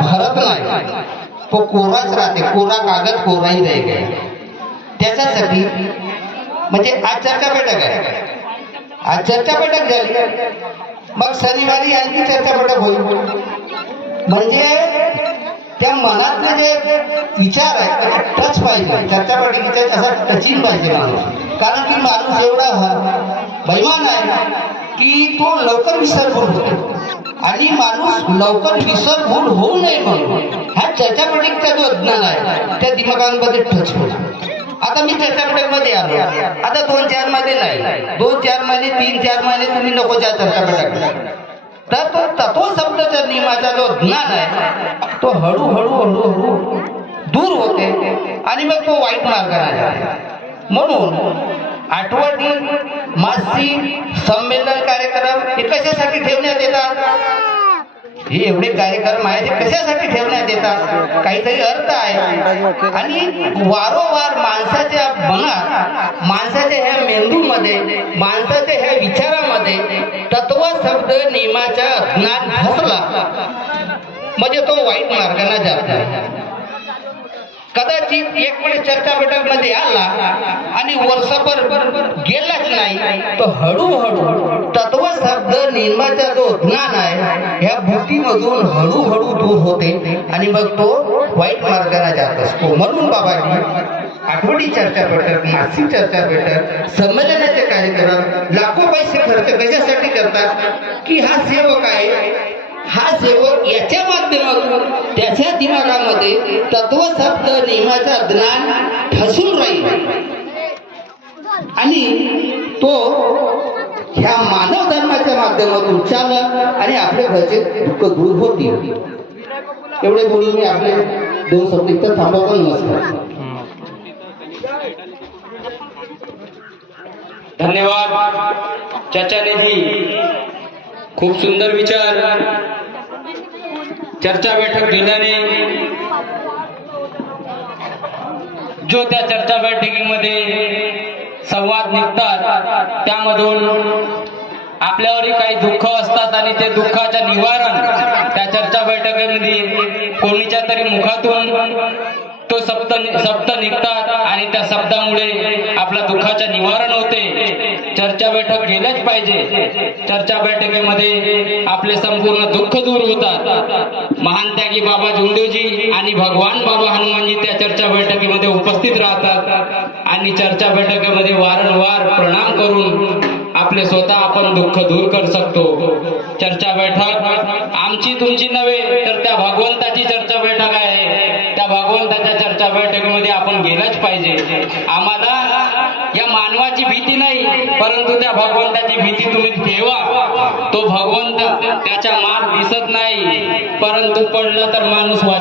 भरत नाही, तो कोराच राहते, कोरा कागद कोराही राहील. त्याच्यासाठी म्हणजे आज चर्चा बैठक आहे, आज चर्चा बैठक झाली, मग शनिवारी आणखी चर्चा बैठक होईल. म्हणजे त्या मनातले जे विचार आहे टच पाहिजे, चर्चा बैठकीचा असा टचिंग पाहिजे माणूस. कारण की माणूस एवढा बैमान आहे की तो लवकर विसरभूल होतो, आणि माणूस लवकर विसरभूल होऊ नये म्हणून हा चर्चा बैठकीचा जो अज्ञान आहे त्या दिमागांमध्ये टच होतो. आता मी चर्चा बैठकमध्ये आलो, आता 2-4 महिने नाही, 2-4 महिने 3-4 महिने तुम्ही नको त्या चर्चा बैठक. तर तो तत्वशब्दाच्या नियमाचा जो ज्ञान आहे तो हळूहळू हळूहळू दूर होते आणि मग तो वाईट मार्गाने जातो. म्हणून आठवडी मासिक संमेलन कार्यक्रम हे कशासाठी ठेवण्यात येतात? हे एवढे कार्यक्रम आहेत, ते कशासाठी ठेवण्यात येतात? काहीतरी अर्थ आहे. आणि वारंवार माणसाच्या मनात, माणसाच्या ह्या मेंदूमध्ये, माणसाच्या ह्या विचारामध्ये तत्व शब्द नियमाचा ज्ञान फसला म्हणजे तो वाईट मार्गाने जातो. कदाचित एक वेळेस चर्चा बैठक मध्ये आला आणि वर्षभर गेलाच नाही, तो हळूहळू तत्व शब्द नियमाचा जो ज्ञान आहे ह्या बुद्धीमधून हळूहळू दूर होते आणि मग तो वाईट मार्गाने जात असतो. म्हणून बाबाजी आठवडी चर्चा बैठक, मासिक चर्चा बैठक, संमेलनाचे कार्यक्रम लाखो पैसे खर्च कशासाठी करतात की हा सेवक आहे, हा सेवक याच्या माध्यमातून त्याच्या दिमागामध्ये तत्व शब्द नियमाचा ज्ञान ठसून राहील आणि तो ह्या मानव धर्माच्या माध्यमातून चालत आणि आपल्या घरचे दुःख दूर होतील. एवढे बोलून मी आपले 2 शब्द इथं थांबवतो. नमस्कार. धन्यवाद चाचानेजी, खूप सुंदर विचार. चर्चा बैठक दिल्याने जो त्या चर्चा बैठकीमध्ये संवाद निघतात त्यामधून आपल्यावरही काही दुःख असतात आणि ते दुःखाच्या निवारण त्या चर्चा बैठकीमध्ये कोणीच्या तरी मुखातून तो शब्द निघतात आणि त्या शब्दामुळे आपल्या दुःखाचे निवारण होते. चर्चा बैठक गेल्याच पाहिजे. चर्चा बैठकीमध्ये आपले संपूर्ण दुःख दूर होतात. महान त्यागी बाबा जुंदेवजी आणि भगवान बाबा हनुमानजी त्या चर्चा बैठकीमध्ये उपस्थित राहतात आणि चर्चा बैठकीमध्ये वारंवार प्रणाम करून आपले स्वतः आपण दुःख दूर कर शकतो. चर्चा बैठक आमची तुमची नव्हे तर त्या भगवंताची चर्चा बैठक आहे. त्या भगवंताच्या चर्चा बैठकीमध्ये आपण गेलाच पाहिजे. आम्हाला या मानवाची भीती नाही, परंतु त्या भगवंताची भीती तुम्ही ठेवा. तो भगवंत त्याच्या माग दिसत नाही, परंतु पडलं तर माणूस